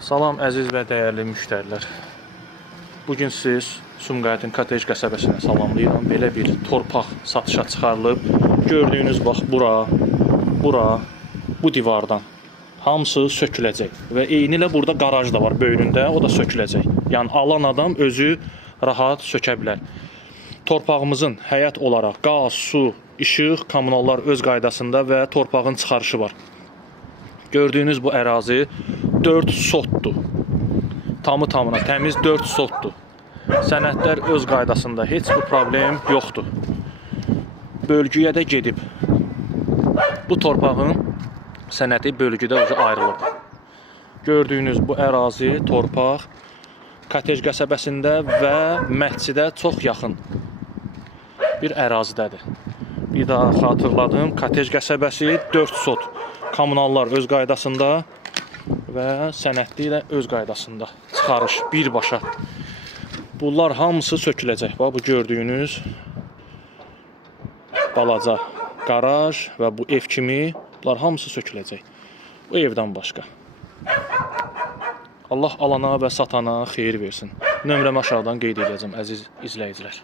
Salam əziz və dəyərli müştərilər. Bugün siz Sumqayıtın Kotej qəsəbəsinə salamlayıram. Belə bir torpaq satışa çıxarılıb. Gördüyünüz bax bura, bu divardan hamısı söküləcək. Və eyni ilə burada qaraj da var böyründə, o da söküləcək. Yəni alan adam özü rahat sökə bilər. Torpağımızın həyət olaraq qaz, su, işıq, kommunallar öz qaydasında və torpağın çıxarışı var. Gördüyünüz bu ərazi 4 sotdur. Tamı-tamına təmiz 4 sotdur. Sənədlər öz qaydasında, heç bir problem yoxdur. Bölgüyə də gedib. Bu torpağın sənədi bölgüdə ayrılıb. Gördüyünüz bu ərazi, torpaq Kotej qəsəbəsində və məscidə çox yaxın bir ərazidədir. Bir daha xatırladım, Kotej qəsəbəsi 4 sot. Kommunallar öz qaydasında və sənədli ilə öz qaydasında. Çıxarış birbaşa. Bunlar hamısı söküləcək. Bax, bu gördüyünüz balaca qaraj və bu ev kimi bunlar hamısı söküləcək. Bu evdən başqa. Allah alana və satana xeyir versin. Nömrəmi aşağıdan qeyd edəcəm, əziz izləyicilər.